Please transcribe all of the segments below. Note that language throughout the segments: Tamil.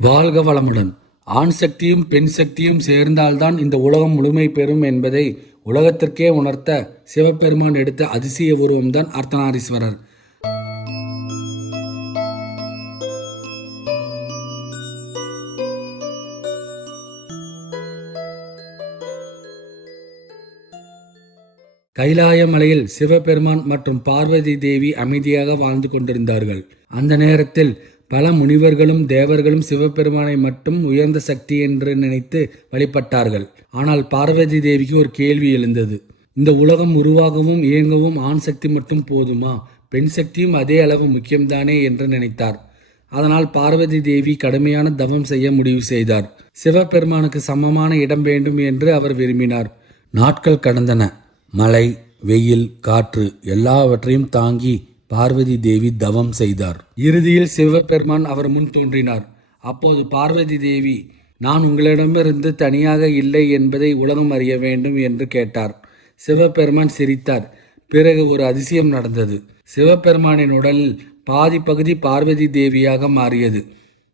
வாழ்க வளமுடன். ஆண் சக்தியும் பெண் சக்தியும் சேர்ந்தால்தான் இந்த உலகம் முழுமை பெறும் என்பதை உலகத்திற்கே உணர்த்த சிவபெருமான் எடுத்த அதிசய உருவம்தான் அர்த்தநாரீஸ்வரர். கைலாய மலையில் சிவபெருமான் மற்றும் பார்வதி தேவி அமைதியாக வாழ்ந்து கொண்டிருந்தார்கள். அந்த நேரத்தில் பல முனிவர்களும் தேவர்களும் சிவபெருமானை மட்டும் உயர்ந்த சக்தி என்று நினைத்து வழிபட்டார்கள். ஆனால் பார்வதி தேவிக்கு ஒரு கேள்வி எழுந்தது. இந்த உலகம் உருவாகவும் இயங்கவும் ஆண் சக்தி மட்டும் போதுமா? பெண் சக்தியும் அதே அளவு முக்கியம்தானே என்று நினைத்தார். அதனால் பார்வதி தேவி கடுமையான தவம் செய்ய முடிவு செய்தார். சிவபெருமானுக்கு சமமான இடம் வேண்டும் என்று அவர் விரும்பினார். நாட்கள் கடந்தன. மழை, வெயில், காற்று எல்லாவற்றையும் தாங்கி பார்வதி தேவி தவம் செய்தார். இறுதியில் சிவபெருமான் அவர் முன் தோன்றினார். அப்போது பார்வதி தேவி, நான் உங்களிடமிருந்து தனியாக இல்லை என்பதை உலகம் அறிய வேண்டும் என்று கேட்டார். சிவபெருமான் சிரித்தார். பிறகு ஒரு அதிசயம் நடந்தது. சிவபெருமானின் உடலில் பாதி பகுதி பார்வதி தேவியாக மாறியது.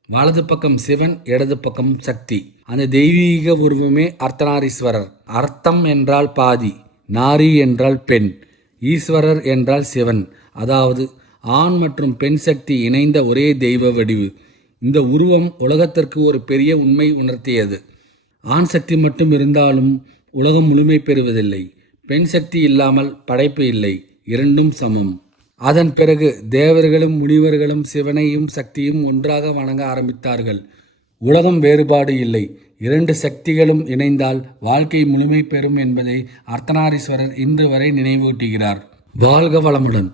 வலது பக்கம் சிவன், இடது பக்கம் சக்தி. அந்த தெய்வீக உருவமே அர்த்தநாரீஸ்வரர். அர்த்தம் என்றால் பாதி, நாரி என்றால் பெண், ஈஸ்வரர் என்றால் சிவன். அதாவது ஆண் மற்றும் பெண் சக்தி இணைந்த ஒரே தெய்வ வடிவு. இந்த உருவம் உலகத்திற்கு ஒரு பெரிய உண்மை உணர்த்தியது. ஆண் சக்தி மட்டும் இருந்தாலும் உலகம் முழுமை பெறுவதில்லை. பெண் சக்தி இல்லாமல் படைப்பு இல்லை. இரண்டும் சமம். அதன் பிறகு தேவர்களும் முனிவர்களும் சிவனையும் சக்தியும் ஒன்றாக வணங்க ஆரம்பித்தார்கள். உலகம் வேறுபாடு இல்லை. இரண்டு சக்திகளும் இணைந்தால் வாழ்க்கை முழுமை பெறும் என்பதை அர்த்தநாரீஸ்வரர் இன்று வரை நினைவூட்டுகிறார். வாழ்க வளமுடன்.